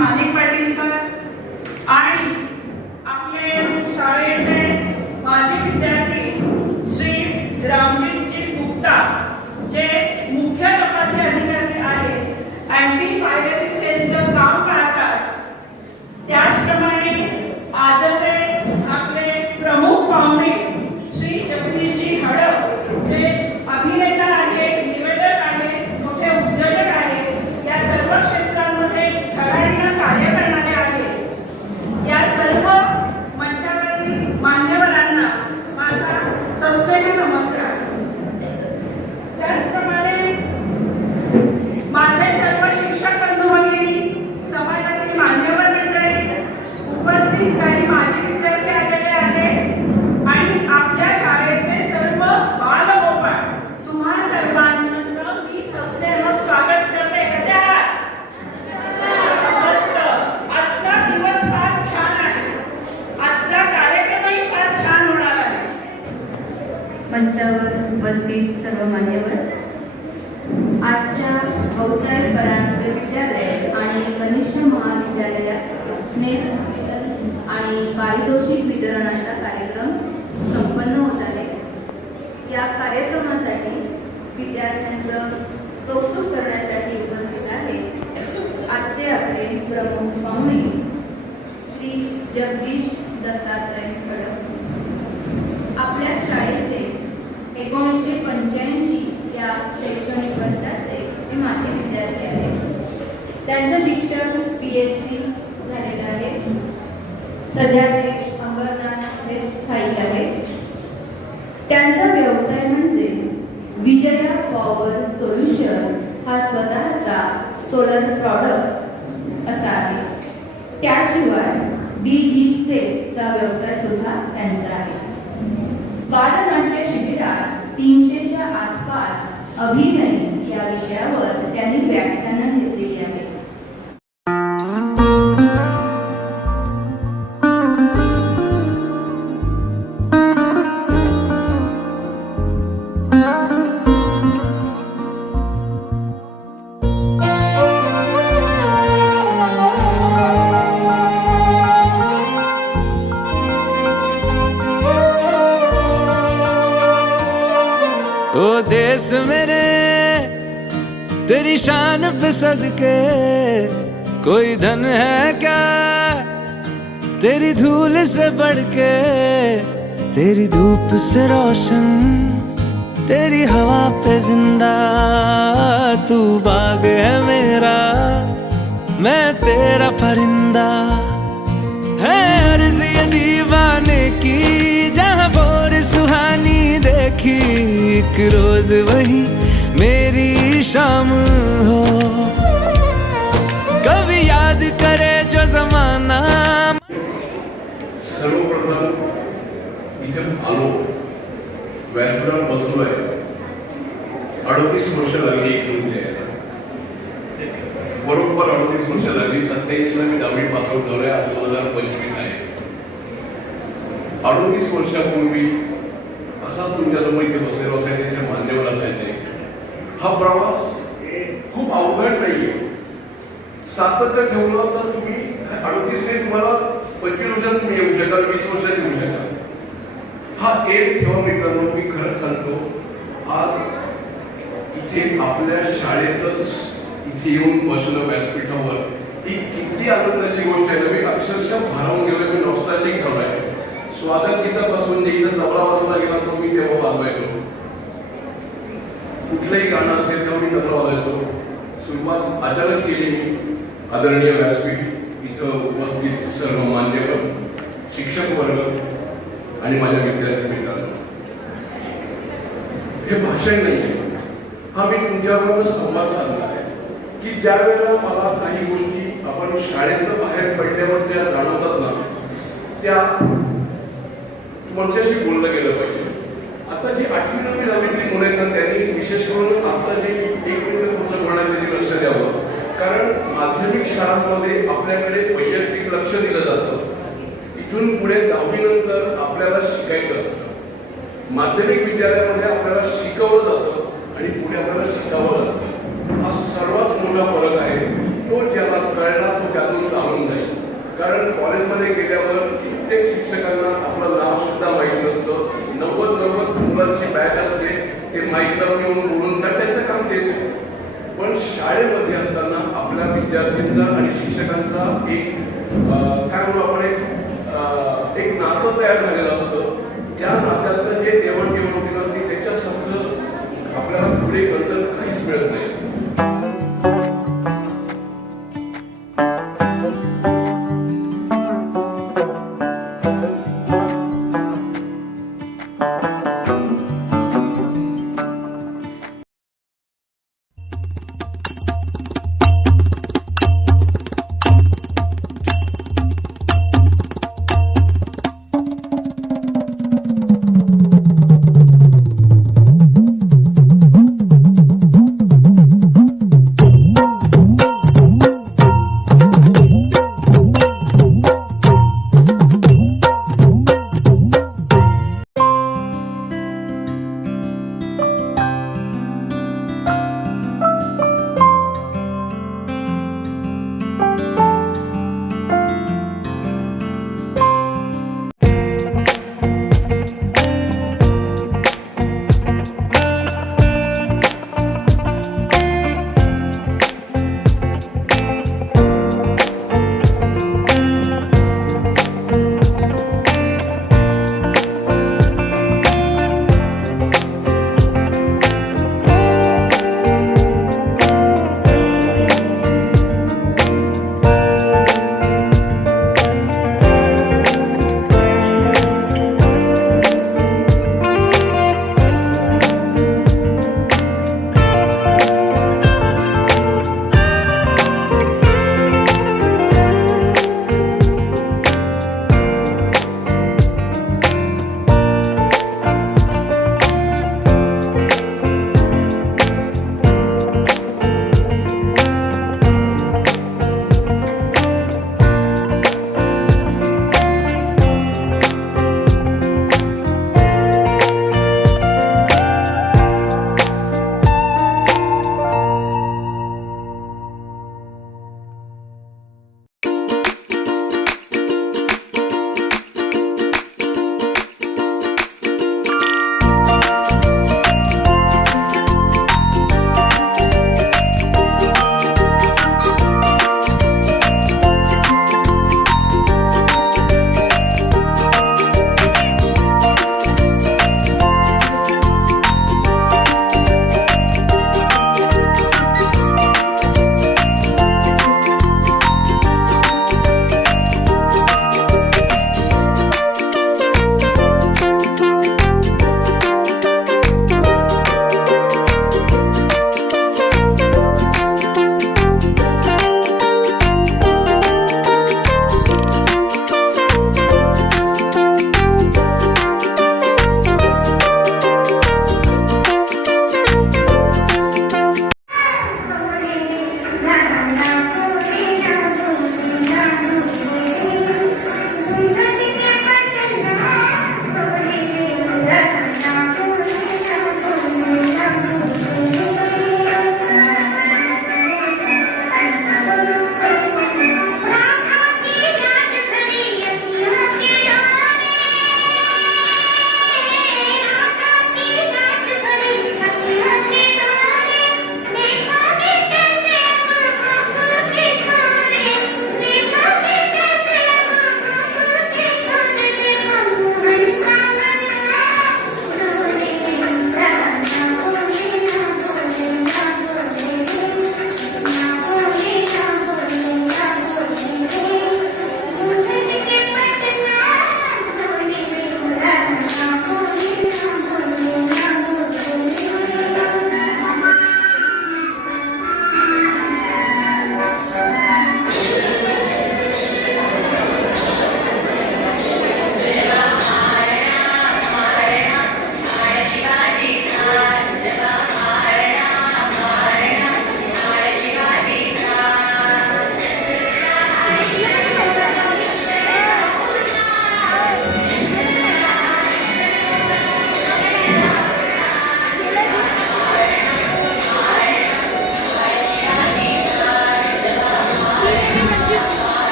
माणिक Patil sir आणि आपले शाळेचे माजी विद्यार्थी श्री रामजीतजी गुप्ता जे मुख्य तपासणी अधिकारी आहेत, अँटी पायरेसी सेलचं काम पाहतात. त्याचप्रमाणे आजचे आपले प्रमुख पाहुणे श्री जगदीशजी हडप जे अभिनेता आहेत, निवेदक आहेत, मोठे उद्योजक आहेत, या सर्व क्षेत्रांमध्ये धडाडीनं कार्य करणारे आहेत. या सर्व मंचावरील मान्यवरांना माझा सस्तेने नमस्कार. त्याचप्रमाणे माझे सर्व शिक्षक बंधू भगिनी, समाजातील मान्यवर मंडळी, उपस्थित काही माजी विद्यार्थी आलेले आहेत आणि आपल्या शाळेचे सर्व बालगोपाळ, तुम्हा सर्वांचं मी सस्तेनं स्वागत करते. कसे आहात? मस्त. आजचा दिवस फार छान आहे. आजचा कार्यक्रमही फार छान होणार आहे. मंचावर उपस्थित सर्व मान्यवर, आजच्या भाऊसाहेब परांजपे विद्यालय आणि कनिष्ठ महाविद्यालयात स्नेह संमेलन आणि पारितोषिक वितरणाचा कार्यक्रम संपन्न होत आहे. या कार्यक्रमासाठी विद्यार्थ्यांचं कौतुक करण्यासाठी उपस्थित आहेत आजचे आपले प्रमुख पाहुणे श्री जगदीश दत्तात्रय खडप. आपल्या शाळेचे 1985 या शैक्षणिक वर्षाचे हे माजी विद्यार्थी आहेत. त्यांचं शिक्षण PSc झालेलं आहे. सध्या ते अंबरनाथमध्ये स्थायिक आहेत. त्यांचा व्यवसाय म्हणजे विजया पॉवर सोल्युशन हा स्वतःचा सोलर प्रॉडक्ट असा आहे. त्याशिवाय DG सेटचा व्यवसाय सुद्धा त्यांचा आहे. बालनाट्य शिबिरात 300च्या आसपास अभिनय या विषयावर त्यांनी व्याख्यानं घेतलेली आहेत. ओ देश मेरे तेरी शान पे सदके, कोई धन है क्या तेरी धूल से बढ़ के, तेरी धूप से रोशन तेरी हवा पे जिंदा, तू बाग है मेरा मैं तेरा परिंदा, है अर्ज़ ये दीवाने की जहाँ बोर सुहानी देखी, एक रोज वही मेरी शाम हो, कभी याद करे जो जमाना. सर्वप्रथम इथे आलो, व्यासपीठावर बसलोय. 38 वर्ष लागली इकडून यायला. बरोबर 38 वर्ष लागली. 27ला मी 10वी पास आउट झालोय. आज 2025 आहे. 38 वर्षापूर्वी असा तुमच्याजवळ इथे बसलेलो असायचे, मान्यवर असायचे. हा प्रवास खूप अवघड नाहीये. सातत्य ठेवलं तर तुम्ही 38 ने तुम्हाला 25 वर्षात तुम्ही येऊ शकाल, 20 वर्षात येऊ शकाल. हा एक ठेवा मित्रांनो. मी खरंच सांगतो, आज इथे आपल्या शाळेतच इथे येऊन बसलं व्यासपीठावर, ही किती आनंदाची गोष्ट आहे ना. मी अक्षरशः भारावून गेलोय. मी नॉस्टॅल्जिक झालोय. स्वागत गीतापासून जे इथं तबला वाजवला गेला तो मी तेव्हा वाजवायचो. कुठलंही गाणं असेल तेव्हा मी तबला वाजवायचो. सुरुवात अचानक केली मी. आदरणीय व्यासपीठ, इथं उपस्थित सर्व मान्यवर, शिक्षक वर्ग आणि माझ्या विद्यार्थी मित्रांनो, हे भाषण नाहीये. हा मी तुमच्याबरोबर संवाद साधला आहे की ज्या वेळेला मला काही गोष्टी आपण शाळेतनं बाहेर पडल्यावर ज्या जाणवतात ना, त्या तुमच्याशी बोललं गेलं पाहिजे. आता जी 8वी 9वी 10वीतली मुलं आहेत ना, त्यांनी विशेष करून आता जे 1 मिनिट पुढचं बोलण्यात त्यांनी लक्ष द्यावं. कारण माध्यमिक शाळांमध्ये आपल्याकडे वैयक्तिक लक्ष दिलं जातं. इथून पुढे 10वी नंतर आपल्याला शिकायचं असतं. माध्यमिक विद्यालयामध्ये आपल्याला शिकवलं जातं आणि पुढे आपल्याला शिकावं लागतं. हा सर्वात मोठा फरक आहे. तो ज्याला कळला तो त्यातून शाळेमध्ये असताना आपल्या विद्यार्थ्यांचा आणि शिक्षकांचा एक काय म्हणू आपण एक नातं तयार झालेलं असतं. त्या नात्यातलं जे देवाणघेवाण होती ना ती त्याच्यासारखं आपल्याला पुढे